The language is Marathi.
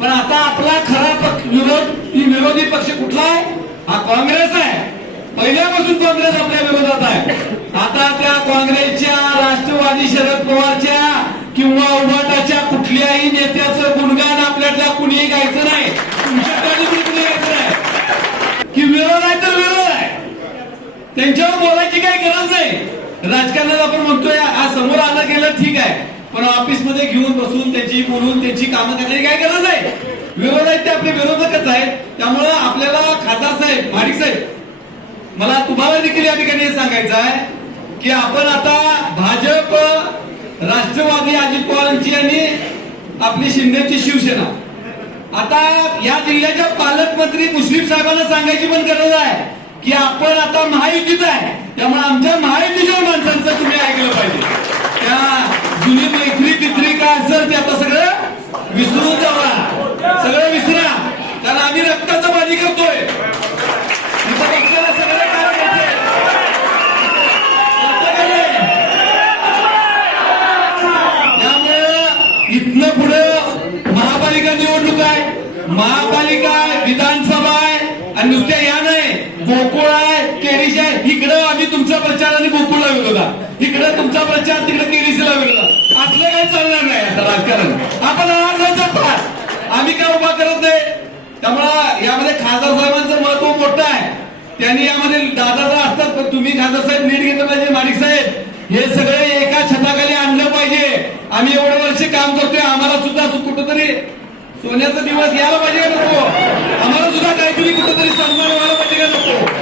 पण आता आपला खरा विरोधी पक्ष कुठला आहे? हा काँग्रेस आहे. पहिल्यापासून काँग्रेस आपल्या विरोधात आहे. आता त्या काँग्रेसच्या, राष्ट्रवादी शरद पवारच्या किंवा उभाटाच्या कुठल्याही नेत्याचं गुणगान आपल्यातल्या कुणीही गायचं नाही. तुमच्याकडे कुणी गायचं नाही की विरोध आहे तर विरोध आहे, त्यांच्यावर बोलायची काही गरज नाही. राजकारणात आपण म्हणतोय आज समोर आलं गेलं ठीक आहे, पण ऑफिसमध्ये घेऊन बसून त्यांची बोलून त्यांची कामं करण्याची काही गरज नाही. विरोध आहेत ते आपले विरोधकच आहेत. त्यामुळं आपल्याला खासदार साहेब, महाडिक साहेब, मला तुम्हाला देखील या ठिकाणी हे सांगायचं आहे की आपण आता भाजप, राष्ट्रवादी अजित पवारांची आणि आपली शिंदेची शिवसेना, आता या जिल्ह्याच्या पालकमंत्री मुश्रीफ साहेबांना सांगायची पण गरज आहे की आपण आता महायुतीत आहे. त्यामुळे आमच्या महायुतीच्या माणसांचं तुम्ही ऐकलं पाहिजे. त्या जुनी मैत्री तित्री काय असेल ते आता सगळं विसरून जावा, सगळं विसरा. कारण आम्ही रक्ताचं पाणी करतोय. इथं बसलेलं सगळं कार्यकर्ते त्यामुळे इथनं पुढे महापालिका निवडणूक आहे, महापालिका विधानसभा आहे आणि नुसत्या या नाही, गोकुळ आहे, केडीसी आहे. इकडं आम्ही तुमचा प्रचार आणि गोकुळला विरोधात, इकडे तुमचा प्रचार, तिकडे केडीसीला विरोधात. असलं काही चालणार नाही आता राजकारण. आपण आम्ही काय उभा करत नाही. त्यामुळं यामध्ये खासदार साहेबांचं महत्व मोठं आहे. त्यांनी यामध्ये दादा असतात, पण तुम्ही खासदार साहेब नीट घेतलं पाहिजे. माणिक साहेब, हे सगळे एका छताखाली आणलं पाहिजे. आम्ही एवढे वर्ष काम करतोय, आम्हाला सुद्धा कुठंतरी सोन्याचा दिवस यायला पाहिजे का नको? आम्हाला सुद्धा काहीतरी कुठंतरी सन्मान व्हायला पाहिजे का नको?